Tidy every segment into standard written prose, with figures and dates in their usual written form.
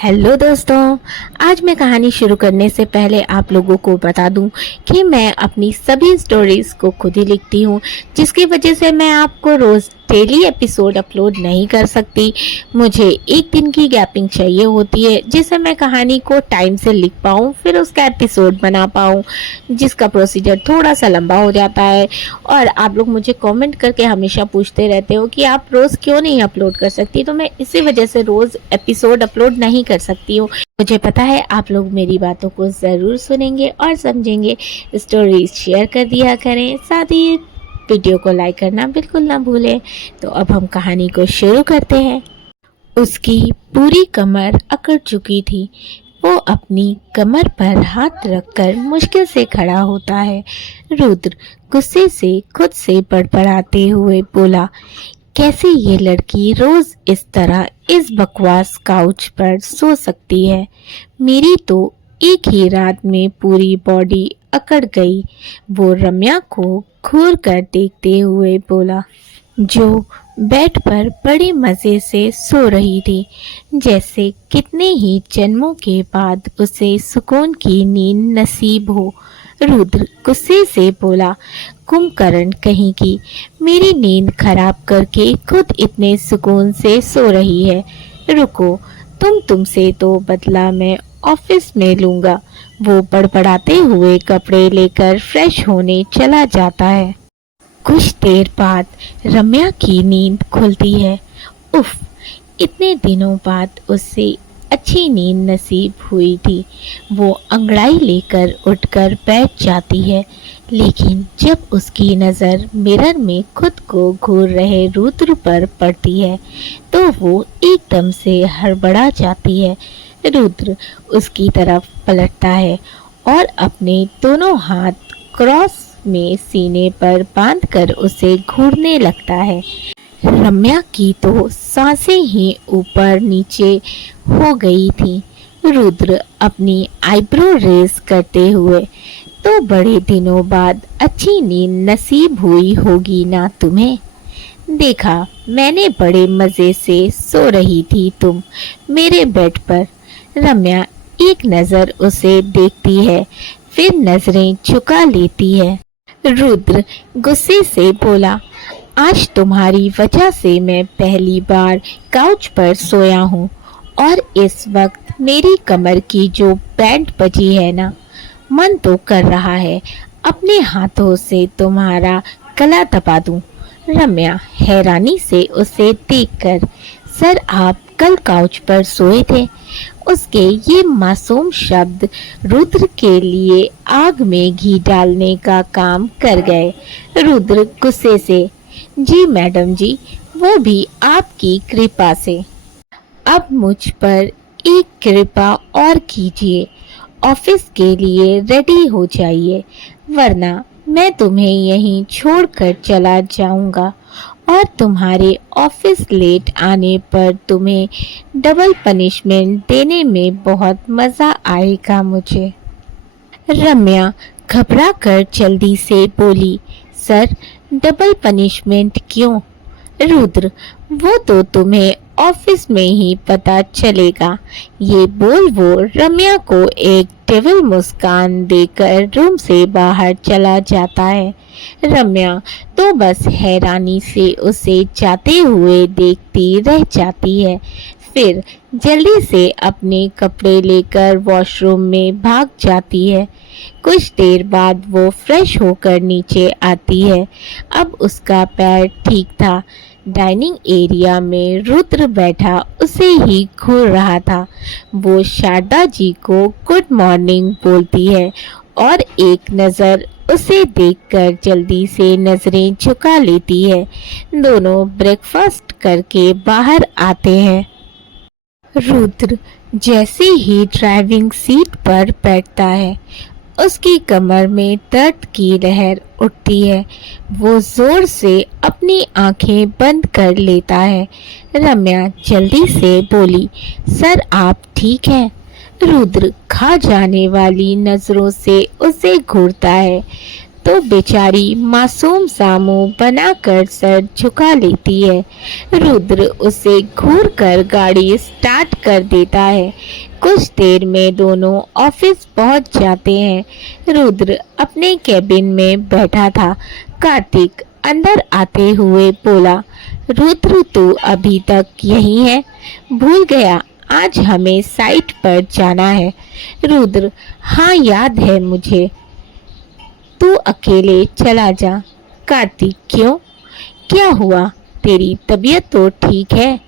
Hello दोस्तों। आज मैं कहानी शुरू करने से पहले आप लोगों को बता दूं कि मैं अपनी सभी स्टोरीज को खुद ही लिखती हूं, जिसकी वजह से मैं आपको रोज़ डेली एपिसोड अपलोड नहीं कर सकती। मुझे एक दिन की गैपिंग चाहिए होती है जिससे मैं कहानी को टाइम से लिख पाऊं, फिर उसका एपिसोड बना पाऊं, जिसका प्रोसीजर थोड़ा सा लंबा हो जाता है। और आप लोग मुझे कमेंट करके हमेशा पूछते रहते हो कि आप रोज़ क्यों नहीं अपलोड कर सकती, तो मैं इसी वजह से रोज़ एपिसोड अपलोड नहीं कर सकती हूँ। मुझे पता है आप लोग मेरी बातों को ज़रूर सुनेंगे और समझेंगे। स्टोरीज शेयर कर दिया करें, साथ ही वीडियो को लाइक करना बिल्कुल ना भूलें। तो अब हम कहानी को शुरू करते हैं। उसकी पूरी कमर अकड़ चुकी थी। वो अपनी कमर पर हाथ रखकर मुश्किल से खड़ा होता है। रुद्र गुस्से से खुद से बड़बड़ाते हुए बोला, कैसे ये लड़की रोज इस तरह इस बकवास काउच पर सो सकती है। मेरी तो एक ही रात में पूरी बॉडी अकड़ गई। वो रम्या को घूर कर देखते हुए बोला, जो बेड पर बड़े मज़े से सो रही थी, जैसे कितने ही जन्मों के बाद उसे सुकून की नींद नसीब हो। रुद्र गुस्से से बोला, कुंभकर्ण कहीं की, मेरी नींद खराब करके खुद इतने सुकून से सो रही है। रुको, तुमसे तो बदला मैं ऑफिस में लूंगा। वो बड़बड़ाते हुए कपड़े लेकर फ्रेश होने चला जाता है। कुछ देर बाद रम्या की नींद खुलती है। उफ, इतने दिनों बाद उससे अच्छी नींद नसीब हुई थी। वो अंगड़ाई लेकर उठकर बैठ जाती है, लेकिन जब उसकी नज़र मिरर में खुद को घूर रहे रुद्र पर पड़ती है तो वो एकदम से हड़बड़ा जाती है। रुद्र उसकी तरफ पलटता है और अपने दोनों हाथ क्रॉस में सीने पर बांधकर उसे घूरने लगता है। रम्या की तो सांसें ही ऊपर नीचे हो गई थी। रुद्र अपनी आईब्रो रेस करते हुए, तो बड़े दिनों बाद अच्छी नींद नसीब हुई होगी ना तुम्हें। देखा, मैंने बड़े मज़े से सो रही थी तुम मेरे बेड पर। रम्या एक नज़र उसे देखती है, फिर नजरें झुका लेती है। रुद्र गुस्से से बोला, आज तुम्हारी वजह से मैं पहली बार काउच पर सोया हूँ, और इस वक्त मेरी कमर की जो बैंड बजी है ना, मन तो कर रहा है अपने हाथों से तुम्हारा गला दबा दूं। रम्या हैरानी से उसे देखकर, सर आप कल काउच पर सोए थे। उसके ये मासूम शब्द रुद्र के लिए आग में घी डालने का काम कर गए। रुद्र गुस्से से, जी मैडम जी, वो भी आपकी कृपा से। अब मुझ पर एक कृपा और कीजिए, ऑफिस के लिए रेडी हो जाइए, वरना मैं तुम्हें यहीं छोड़कर चला जाऊंगा और तुम्हारे ऑफिस लेट आने पर तुम्हें डबल पनिशमेंट देने में बहुत मज़ा आएगा मुझे। रम्या घबरा कर जल्दी से बोली, सर डबल पनिशमेंट क्यों? रुद्र, वो तो तुम्हें ऑफिस में ही पता चलेगा। ये बोल वो रम्या को एक डेविल मुस्कान देकर रूम से बाहर चला जाता है। रम्या तो बस हैरानी से उसे जाते हुए देखती रह जाती है, फिर जल्दी से अपने कपड़े लेकर वॉशरूम में भाग जाती है। कुछ देर बाद वो फ्रेश होकर नीचे आती है। अब उसका पैर ठीक था। डाइनिंग एरिया में रुद्र बैठा उसे ही घूर रहा था। वो शारदा जी को गुड मॉर्निंग बोलती है और एक नज़र उसे देखकर जल्दी से नजरें झुका लेती है। दोनों ब्रेकफास्ट करके बाहर आते हैं। रुद्र जैसे ही ड्राइविंग सीट पर बैठता है, उसकी कमर में दर्द की लहर उठती है। वो जोर से अपनी आंखें बंद कर लेता है। रम्या जल्दी से बोली, सर आप ठीक हैं? रुद्र खा जाने वाली नजरों से उसे घूरता है। तो बेचारी मासूम सा मुंह बनाकर सर झुका लेती है। रुद्र उसे घूरकर गाड़ी स्टार्ट कर देता है। कुछ देर में दोनों ऑफिस पहुंच जाते हैं। रुद्र अपने कैबिन में बैठा था। कार्तिक अंदर आते हुए बोला, रुद्र तू अभी तक यहीं है? भूल गया आज हमें साइट पर जाना है। रुद्र, हाँ याद है मुझे, तू अकेले चला जा। कार्तिक, क्यों, क्या हुआ? तेरी तबीयत तो ठीक है?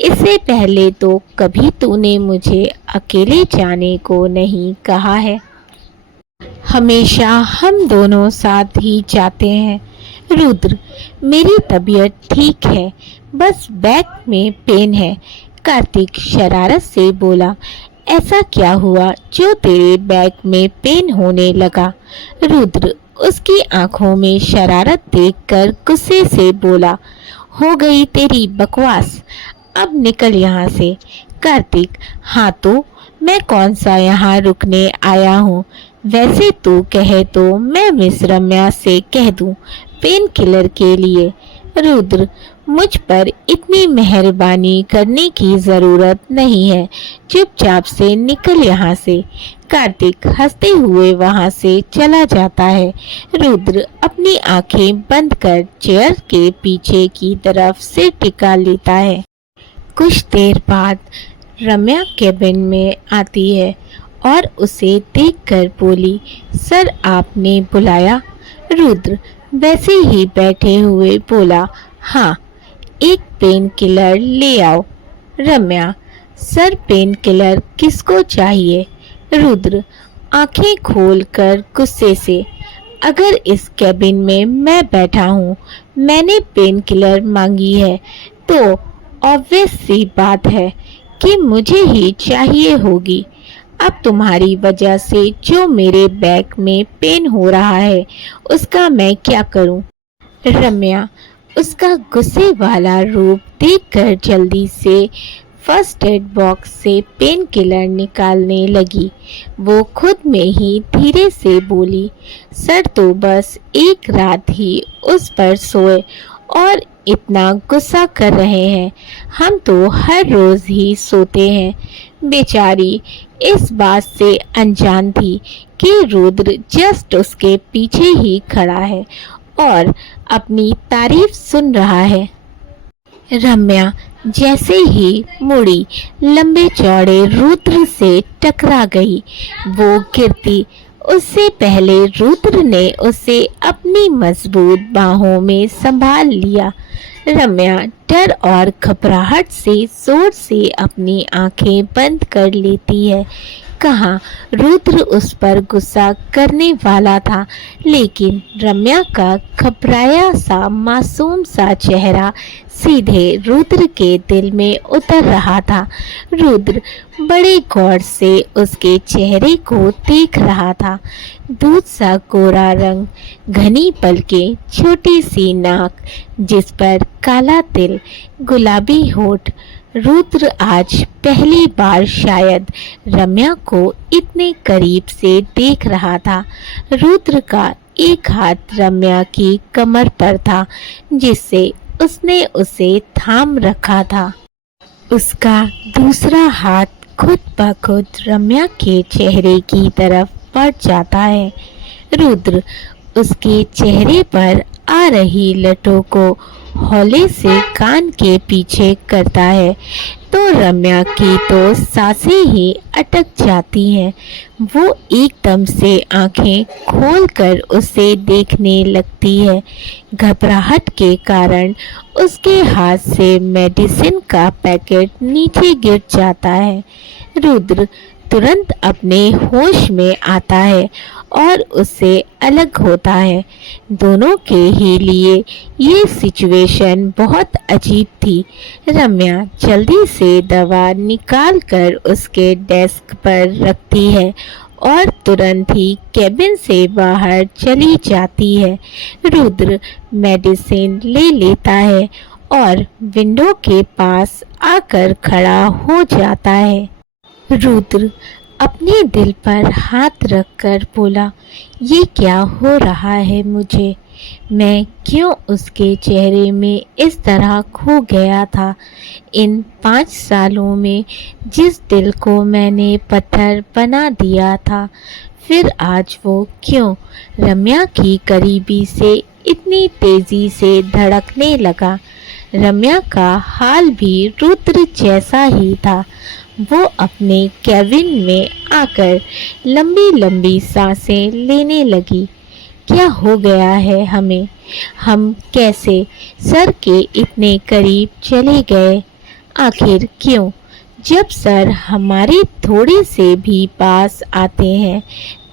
इससे पहले तो कभी तूने मुझे अकेले जाने को नहीं कहा है। हमेशा हम दोनों साथ ही जाते हैं। रुद्र, मेरी तबीयत ठीक है, बस बैक में पेन है। कार्तिक शरारत से बोला, ऐसा क्या हुआ जो तेरे बैक में पेन होने लगा? रुद्र उसकी आंखों में शरारत देखकर गुस्से से बोला, हो गई तेरी बकवास, अब निकल यहाँ से। कार्तिक, हाँ तो मैं कौन सा यहाँ रुकने आया हूँ? वैसे तू कहे तो मैं मिस रम्या से कह दूँ पेन किलर के लिए। रुद्र, मुझ पर इतनी मेहरबानी करने की ज़रूरत नहीं है, चुपचाप से निकल यहाँ से। कार्तिक हंसते हुए वहाँ से चला जाता है। रुद्र अपनी आंखें बंद कर चेयर के पीछे की तरफ से टिका लेता है। कुछ देर बाद रम्या कैबिन में आती है और उसे देखकर बोली, सर आपने बुलाया? रुद्र वैसे ही बैठे हुए बोला, हाँ एक पेन किलर ले आओ। रम्या, सर पेन किलर किसको चाहिए? रुद्र आंखें खोलकर गुस्से से, अगर इस कैबिन में मैं बैठा हूँ, मैंने पेन किलर मांगी है तो ऑब्वियस सी बात है कि मुझे ही चाहिए होगी। अब तुम्हारी वजह से जो मेरे बैक में पेन हो रहा है उसका मैं क्या करूं? रम्या उसका गुस्से वाला रूप देखकर जल्दी से फर्स्ट एड बॉक्स से पेन किलर निकालने लगी। वो खुद में ही धीरे से बोली, सर तो बस एक रात ही उस पर सोए और इतना गुस्सा कर रहे हैं, हम तो हर रोज ही सोते हैं। बेचारी इस बात से अनजान थी कि रुद्र जस्ट उसके पीछे ही खड़ा है और अपनी तारीफ सुन रहा है। रम्या जैसे ही मुड़ी लंबे चौड़े रुद्र से टकरा गई। वो गिरती उससे पहले रुद्र ने उसे अपनी मजबूत बाहों में संभाल लिया। रम्या डर और घबराहट से जोर से अपनी आंखें बंद कर लेती है। कहाँ रुद्र उस पर गुस्सा करने वाला था, लेकिन रम्या का घबराया सा मासूम सा चेहरा सीधे रुद्र के दिल में उतर रहा था। रुद्र बड़े गौर से उसके चेहरे को देख रहा था। दूध सा गोरा रंग, घनी पलकें, छोटी सी नाक जिस पर काला तिल, गुलाबी होठ। रुद्र आज पहली बार शायद रम्या को इतने करीब से देख रहा था। रुद्र का एक हाथ रम्या की कमर पर था जिससे उसने उसे थाम रखा था। उसका दूसरा हाथ खुद ब खुद रम्या के चेहरे की तरफ बढ़ जाता है। रुद्र उसके चेहरे पर आ रही लटों को हौले से कान के पीछे करता है तो रम्या की तो सांसें ही अटक जाती हैं। वो एकदम से आंखें खोलकर उसे देखने लगती है। घबराहट के कारण उसके हाथ से मेडिसिन का पैकेट नीचे गिर जाता है। रुद्र तुरंत अपने होश में आता है और उससे अलग होता है। दोनों के ही लिए ये सिचुएशन बहुत अजीब थी। रम्या जल्दी से दवा निकाल कर उसके डेस्क पर रखती है और तुरंत ही कैबिन से बाहर चली जाती है। रुद्र मेडिसिन ले लेता है और विंडो के पास आकर खड़ा हो जाता है। रुद्र अपने दिल पर हाथ रखकर बोला, ये क्या हो रहा है मुझे? मैं क्यों उसके चेहरे में इस तरह खो गया था? इन 5 सालों में जिस दिल को मैंने पत्थर बना दिया था, फिर आज वो क्यों रम्या की करीबी से इतनी तेजी से धड़कने लगा? रम्या का हाल भी रुद्र जैसा ही था। वो अपने कैबिन में आकर लंबी लंबी सांसें लेने लगी। क्या हो गया है हमें? हम कैसे सर के इतने करीब चले गए? आखिर क्यों? जब सर हमारे थोड़े से भी पास आते हैं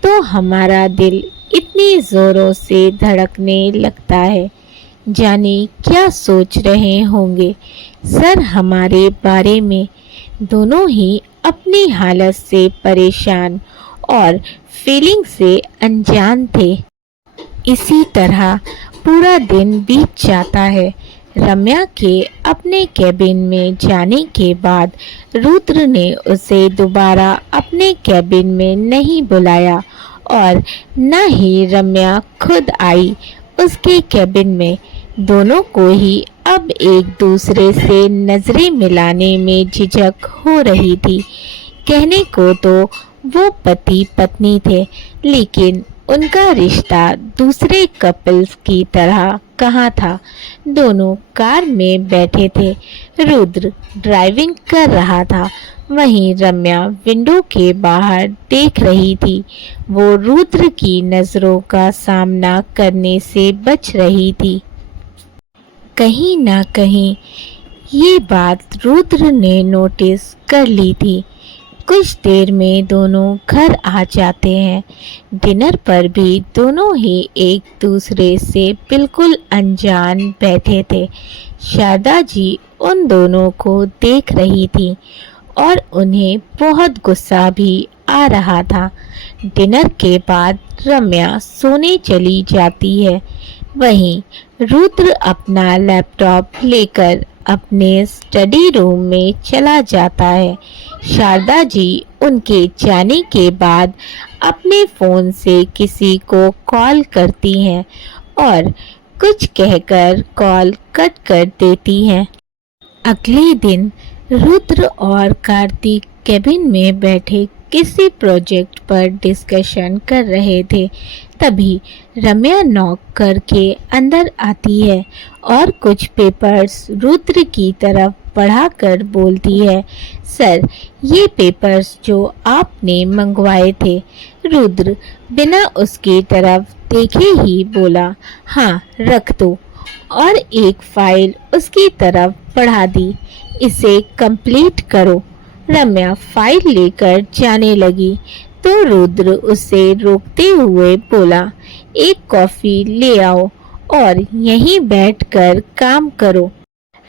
तो हमारा दिल इतनी जोरों से धड़कने लगता है। जाने क्या सोच रहे होंगे सर हमारे बारे में। दोनों ही अपनी हालत से परेशान और फीलिंग से अनजान थे। इसी तरह पूरा दिन बीत जाता है। रम्या के अपने कैबिन में जाने के बाद रुद्र ने उसे दोबारा अपने कैबिन में नहीं बुलाया और न ही रम्या खुद आई उसके कैबिन में। दोनों को ही अब एक दूसरे से नजरें मिलाने में झिझक हो रही थी। कहने को तो वो पति पत्नी थे, लेकिन उनका रिश्ता दूसरे कपल्स की तरह कहाँ था। दोनों कार में बैठे थे। रुद्र ड्राइविंग कर रहा था, वहीं रम्या विंडो के बाहर देख रही थी। वो रुद्र की नजरों का सामना करने से बच रही थी। कहीं ना कहीं ये बात रुद्र ने नोटिस कर ली थी। कुछ देर में दोनों घर आ जाते हैं। डिनर पर भी दोनों ही एक दूसरे से बिल्कुल अनजान बैठे थे। शारदा जी उन दोनों को देख रही थी और उन्हें बहुत गुस्सा भी आ रहा था। डिनर के बाद रम्या सोने चली जाती है। वहीं रुद्र अपना लैपटॉप लेकर अपने स्टडी रूम में चला जाता है। शारदा जी उनके जाने के बाद अपने फ़ोन से किसी को कॉल करती हैं और कुछ कहकर कॉल कट कर देती हैं। अगले दिन रुद्र और कार्तिक केबिन में बैठे किसी प्रोजेक्ट पर डिस्कशन कर रहे थे। तभी रम्या नॉक करके अंदर आती है और कुछ पेपर्स रुद्र की तरफ बढ़ाकर बोलती है, सर ये पेपर्स जो आपने मंगवाए थे। रुद्र बिना उसकी तरफ देखे ही बोला, हाँ रख दो, और एक फाइल उसकी तरफ बढ़ा दी। इसे कंप्लीट करो। रम्या फाइल लेकर जाने लगी तो रुद्र उसे रोकते हुए बोला, एक कॉफ़ी ले आओ और यहीं बैठकर काम करो।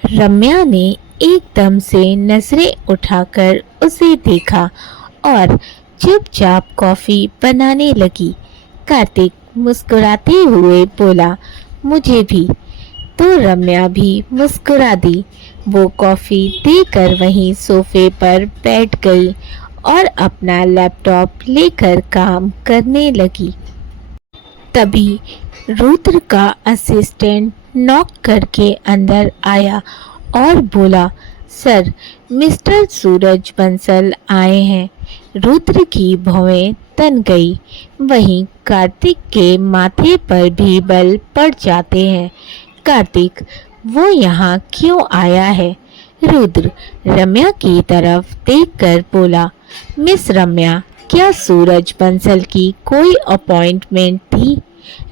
रम्या ने एकदम से नजरें उठाकर उसे देखा और चुपचाप कॉफ़ी बनाने लगी। कार्तिक मुस्कुराते हुए बोला, मुझे भी। तो रम्या भी मुस्कुरा दी। वो कॉफ़ी देकर वहीं सोफे पर बैठ गई और अपना लैपटॉप लेकर काम करने लगी। तभी रुद्र का असिस्टेंट नॉक करके अंदर आया और बोला, सर मिस्टर सूरज बंसल आए हैं। रुद्र की भौहें तन गई। वहीं कार्तिक के माथे पर भी बल पड़ जाते हैं। कार्तिक, वो यहाँ क्यों आया है? रुद्र रम्या की तरफ देखकर बोला, मिस रम्या, क्या सूरज बंसल की कोई अपॉइंटमेंट थी?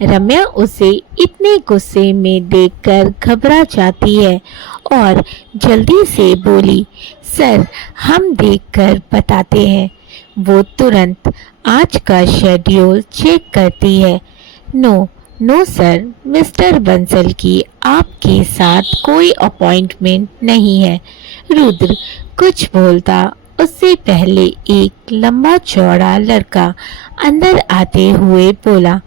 रम्या उसे इतने गुस्से में देखकर घबरा जाती है और जल्दी से बोली, सर हम देखकर बताते हैं। वो तुरंत आज का शेड्यूल चेक करती है। नो सर, मिस्टर बंसल की आपके साथ कोई अपॉइंटमेंट नहीं है। रुद्र कुछ बोलता उससे पहले एक लंबा चौड़ा लड़का अंदर आते हुए बोला,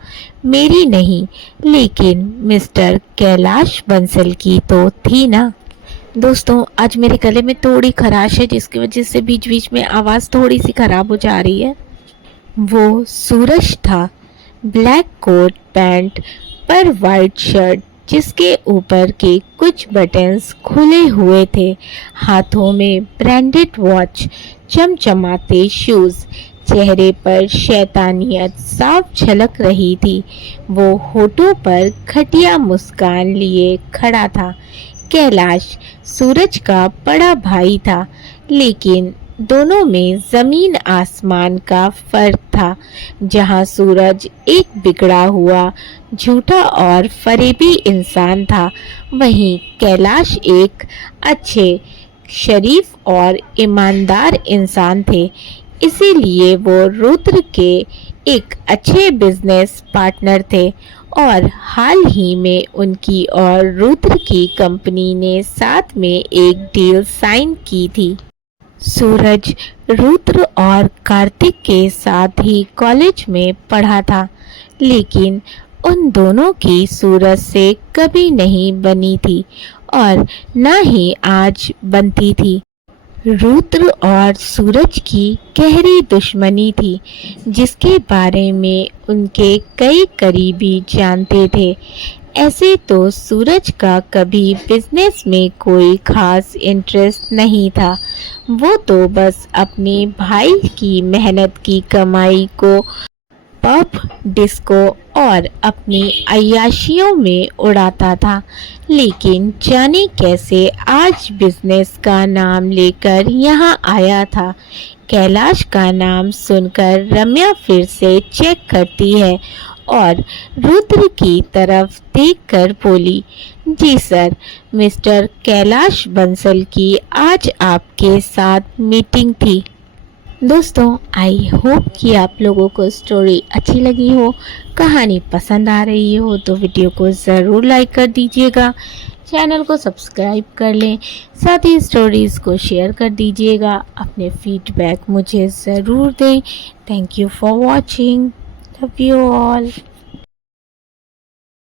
मेरी नहीं, लेकिन मिस्टर कैलाश बंसल की तो थी ना। दोस्तों आज मेरे गले में थोड़ी खराश है जिसकी वजह से बीच बीच में आवाज़ थोड़ी सी खराब हो जा रही है। वो सूरज था, ब्लैक कोट पैंट पर वाइट शर्ट जिसके ऊपर के कुछ बटन्स खुले हुए थे, हाथों में ब्रांडेड वॉच, चमचमाते शूज, चेहरे पर शैतानियत साफ झलक रही थी। वो होठों पर घटिया मुस्कान लिए खड़ा था। कैलाश सूरज का बड़ा भाई था, लेकिन दोनों में जमीन आसमान का फर्क था। जहां सूरज एक बिगड़ा हुआ, झूठा और फरेबी इंसान था, वहीं कैलाश एक अच्छे, शरीफ और ईमानदार इंसान थे। इसीलिए वो रुद्र के एक अच्छे बिजनेस पार्टनर थे और हाल ही में उनकी और रुद्र की कंपनी ने साथ में एक डील साइन की थी। सूरज रुद्र और कार्तिक के साथ ही कॉलेज में पढ़ा था, लेकिन उन दोनों की सूरज से कभी नहीं बनी थी और न ही आज बनती थी। रुद्र और सूरज की गहरी दुश्मनी थी, जिसके बारे में उनके कई करीबी जानते थे। ऐसे तो सूरज का कभी बिजनेस में कोई खास इंटरेस्ट नहीं था। वो तो बस अपने भाई की मेहनत की कमाई को पब, डिस्को और अपनी अय्याशियों में उड़ाता था। लेकिन जाने कैसे आज बिजनेस का नाम लेकर यहाँ आया था। कैलाश का नाम सुनकर रम्या फिर से चेक करती है और रुद्र की तरफ देखकर बोली, जी सर, मिस्टर कैलाश बंसल की आज आपके साथ मीटिंग थी। दोस्तों आई होप कि आप लोगों को स्टोरी अच्छी लगी हो, कहानी पसंद आ रही हो तो वीडियो को ज़रूर लाइक कर दीजिएगा, चैनल को सब्सक्राइब कर लें, साथ ही स्टोरीज़ को शेयर कर दीजिएगा। अपने फीडबैक मुझे ज़रूर दें। Thank you for watching. Love you all.